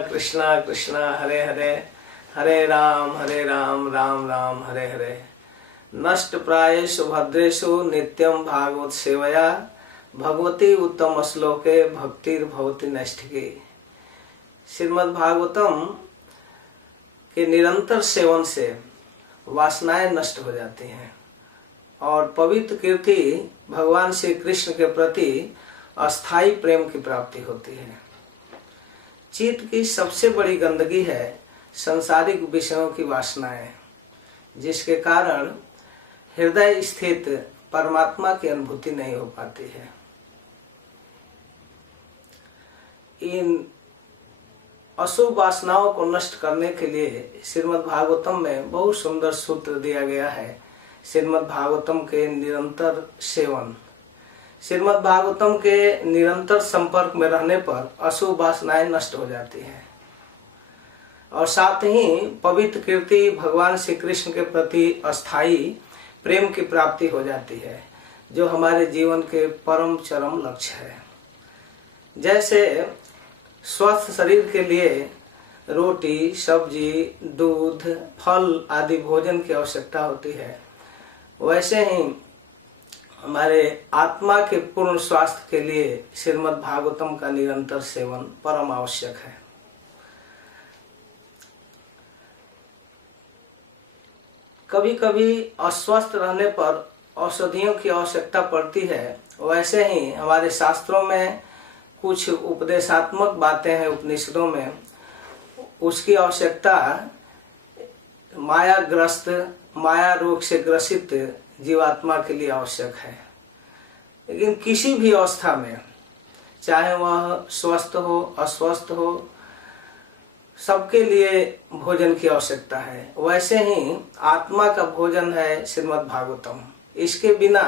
कृष्णा कृष्णा हरे हरे, हरे राम राम राम हरे हरे। नष्ट प्रायेषु भद्रेषु नित्यं भागवत सेवया, भगवती उत्तम श्लोके भक्तिर्भवति नैष्ठिकी। श्रीमद् भागवतम के निरंतर सेवन से वासनाएं नष्ट हो जाती हैं और पवित्र कीर्ति भगवान श्री कृष्ण के प्रति अस्थाई प्रेम की प्राप्ति होती है। चित्त की सबसे बड़ी गंदगी है संसारिक विषयों की वासनाएं, जिसके कारण हृदय स्थित परमात्मा की अनुभूति नहीं हो पाती है। इन अशुभ वासनाओं को नष्ट करने के लिए श्रीमद् भागवतम में बहुत सुंदर सूत्र दिया गया है। श्रीमद् भागवतम के निरंतर सेवन, श्रीमद् भागवतम के निरंतर संपर्क में रहने पर अशुभ वासनाएं नष्ट हो जाती हैं और साथ ही पवित्र कीर्ति भगवान श्री कृष्ण के प्रति अस्थाई प्रेम की प्राप्ति हो जाती है, जो हमारे जीवन के परम चरम लक्ष्य है। जैसे स्वस्थ शरीर के लिए रोटी, सब्जी, दूध, फल आदि भोजन की आवश्यकता होती है, वैसे ही हमारे आत्मा के पूर्ण स्वास्थ्य के लिए श्रीमद् भागवतम का निरंतर सेवन परम आवश्यक है। कभी कभी अस्वस्थ रहने पर औषधियों की आवश्यकता पड़ती है, वैसे ही हमारे शास्त्रों में कुछ उपदेशात्मक बातें हैं, उपनिषदों में उसकी आवश्यकता मायाग्रस्त, माया रोग से ग्रसित जीवात्मा के लिए आवश्यक है। लेकिन किसी भी अवस्था में, चाहे वह स्वस्थ हो अस्वस्थ हो, सबके लिए भोजन की आवश्यकता है। वैसे ही आत्मा का भोजन है श्रीमद् भागवतम। इसके बिना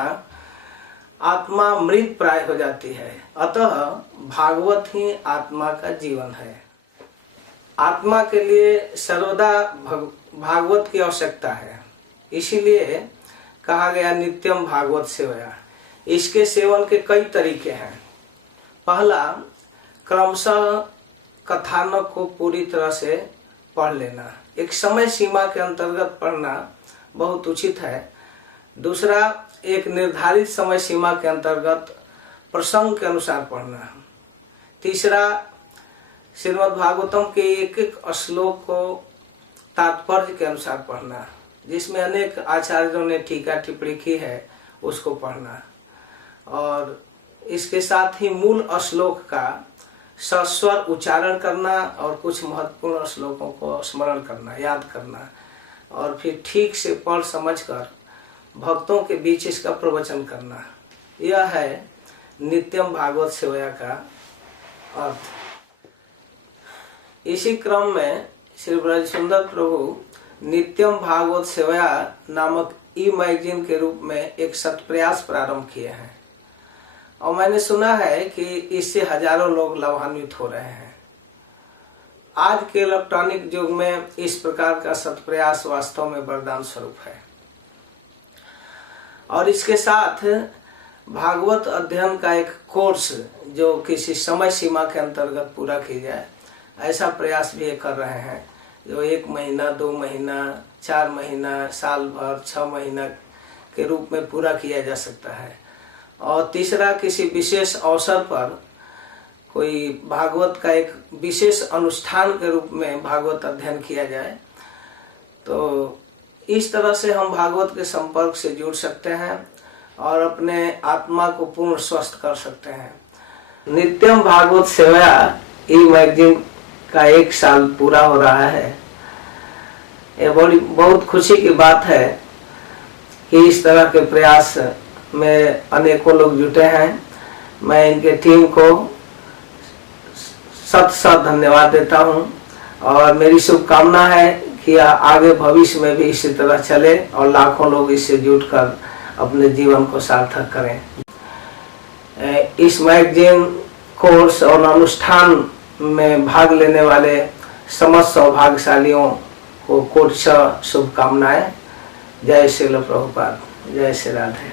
आत्मा मृत प्राय हो जाती है। अतः भागवत ही आत्मा का जीवन है। आत्मा के लिए सर्वदा भागवत की आवश्यकता है। इसीलिए कहा गया नित्यम भागवत सेवया। इसके सेवन के कई तरीके हैं। पहला, क्रमशः कथानक को पूरी तरह से पढ़ लेना। एक समय सीमा के अंतर्गत पढ़ना बहुत उचित है। दूसरा, एक निर्धारित समय सीमा के अंतर्गत प्रसंग के अनुसार पढ़ना। तीसरा, श्रीमद् भागवतम के एक एक श्लोक को तात्पर्य के अनुसार पढ़ना, जिसमें अनेक आचार्यों ने टीका टिप्पणी की है, उसको पढ़ना। और इसके साथ ही मूल श्लोक का सस्वर उच्चारण करना और कुछ महत्वपूर्ण श्लोकों को स्मरण करना, याद करना, और फिर ठीक से पढ़ समझकर भक्तों के बीच इसका प्रवचन करना। यह है नित्यम भागवत सेवया का अर्थ। इसी क्रम में श्री ब्रज सुंदर प्रभु नित्यम भागवत सेवया नामक ई मैगजीन के रूप में एक सत्प्रयास प्रारंभ किए हैं और मैंने सुना है कि इससे हजारों लोग लाभान्वित हो रहे हैं। आज के इलेक्ट्रॉनिक युग में इस प्रकार का सत्प्रयास वास्तव में वरदान स्वरूप है। और इसके साथ भागवत अध्ययन का एक कोर्स जो किसी समय सीमा के अंतर्गत पूरा किया जाए, ऐसा प्रयास भी कर रहे हैं, जो 1 महीना, 2 महीना, 4 महीना, साल भर, 6 महीना के रूप में पूरा किया जा सकता है। और तीसरा, किसी विशेष अवसर पर कोई भागवत का एक विशेष अनुष्ठान के रूप में भागवत अध्ययन किया जाए। तो इस तरह से हम भागवत के संपर्क से जुड़ सकते हैं और अपने आत्मा को पूर्ण स्वस्थ कर सकते हैं। नित्यम भागवत सेवया ई मैगजीन का 1 साल पूरा हो रहा है। ये बहुत खुशी की बात है कि इस तरह के प्रयास में अनेकों लोग जुटे हैं। मैं इनके टीम को सत धन्यवाद देता हूं और मेरी शुभकामना है कि आगे भविष्य में भी इसी तरह चले और लाखों लोग इससे जुटकर अपने जीवन को सार्थक करें। इस मैगजीन, कोर्स और अनुष्ठान में भाग लेने वाले समस्त सौभाग्यशालियों को कोटि शुभकामनाएं। जय श्री प्रभुपाद, जय श्री राधे।